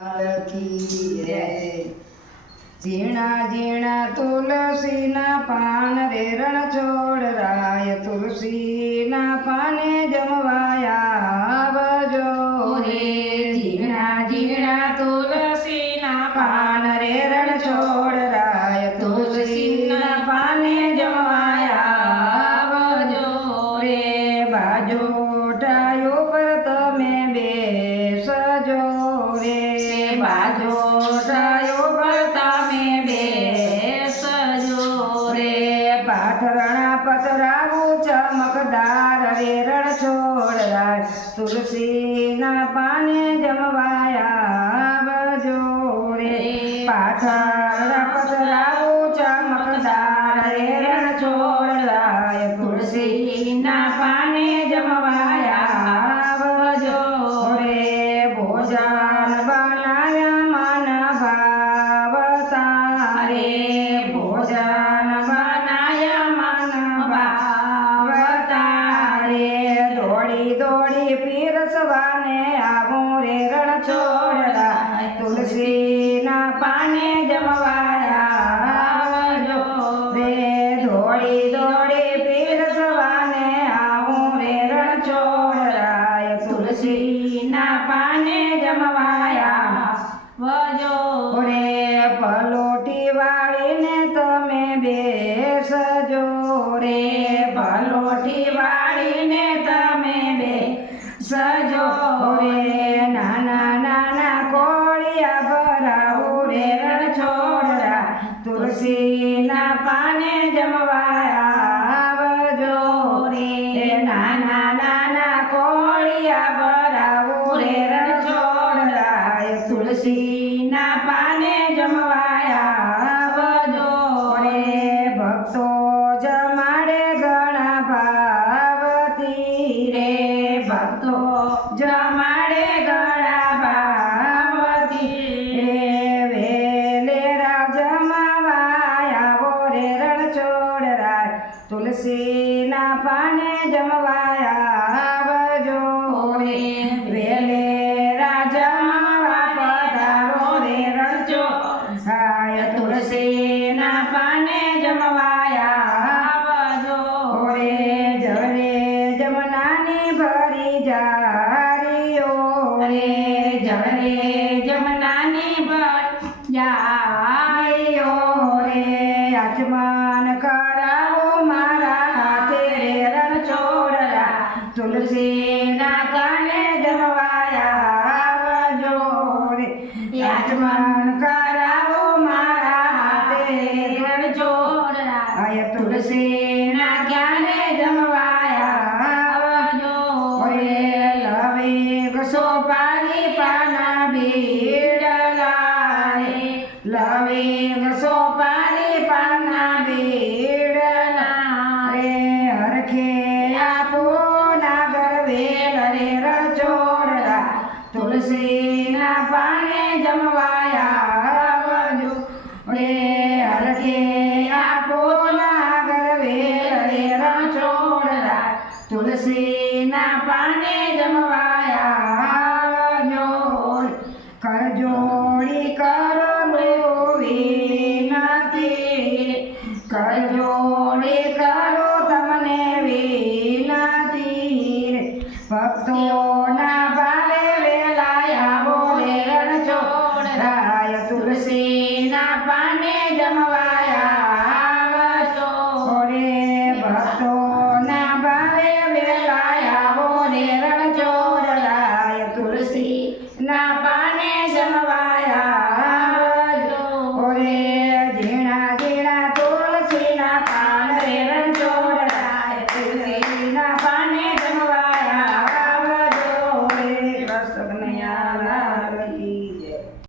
લખી રે ઝીણા ઝીણા તુલસીના પાન રે રણ છોડ રાય તુલસીના પાને જમવાયા આવજો રે ઝીણા ઝીણા તુલસીના પાન રે રણ છોડ રાય તુલસીના પાને જમવાયા આવજો રે બાજો ટાયો પર તમે બેસજો રે બાજો ટાયો પર તમે બેસજો રે પાથરણા પતરાવું ચમકદાર રે રણ છોડ રાય તુલસીના પાને જમવાયા આવજો રે પાથરણા પતરાવું ચમકદાર રે રણ છોડ રાય તુલસીના પાને જમવાયા આવજો રે ભોજન બનાવ્યા મન ભાવતા રે ભોજન બનાવ્યા મન ભાવતા રે દોડી દોડી પીરસવાને આવું રે રણ છોડ રાય તુલસીના પાને જમવાયા આવજો રે દોડી દોડી પીરસવાને આવું રે રણ છોડ રાય તુલસીના પાને જમવાયા વજો રે પલોટી વાળીને તમે બેસજો રે પલોટી વાળીને તમે બેસજો રે નાના નાના કોળિયા ભરાવું રે રણ છોડ રાય તુલસીના પાને જમવાયા આવજો રે નાના નાના કોળિયા ભરાવું રે રણ છોડ રાય તુલસીના પાને જમવાયા આવજો રે ભક્તો જમાડે ઘણા ભાવતી રે ભક્તો જમાડે ઘણા ભાવતી રે વેલેરા જમવાયા આવો રે રણ છોડ રાય તુલસીના પાને જમવાયા આવજો રે વેલેરા જમવા પધારો રે રણ છોડ રાય તુલસીના પાને જમવાયા આવજો રે જરે જમનાની ભરી જારીઓ રે જરે જમનાની ભરી જારીઓ રે આચમન કરાવો મારા હાથે રે રણ છોડ રાય તુલસીના પાને જમવાયા આવજો રે આચમન કરાવો મારા હાથે રણ છોડ રાય તુલસીના ક્યારે જમવાયા આવજો રે લવે ઘસો પારી પાના બીડલા રે લવે ઘસો પારી પાના બીડલા રે હરખે આપો નાગર વેલ રે રણ છોડ રાય તુલસીના પાને જમવાયા આવજો રે હરખે આપો નાગર વેલ રે રણ છોડ રાય તુલસીના પાને જમવાયા આવજો કરજોડી